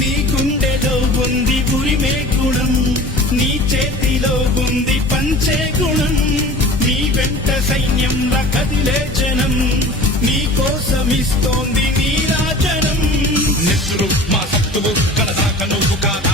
నీ గుండెలో ఉంది ఉరిమే గుణం, నీ చేతిలో ఉంది పంచే గుణం, నీ వెంట సైన్యంలా కదిలే జనం, నీ కోసమిస్తోంది నీరాజనం. నెత్తురు మా సత్తువు కలదాక నువ్వు కాదు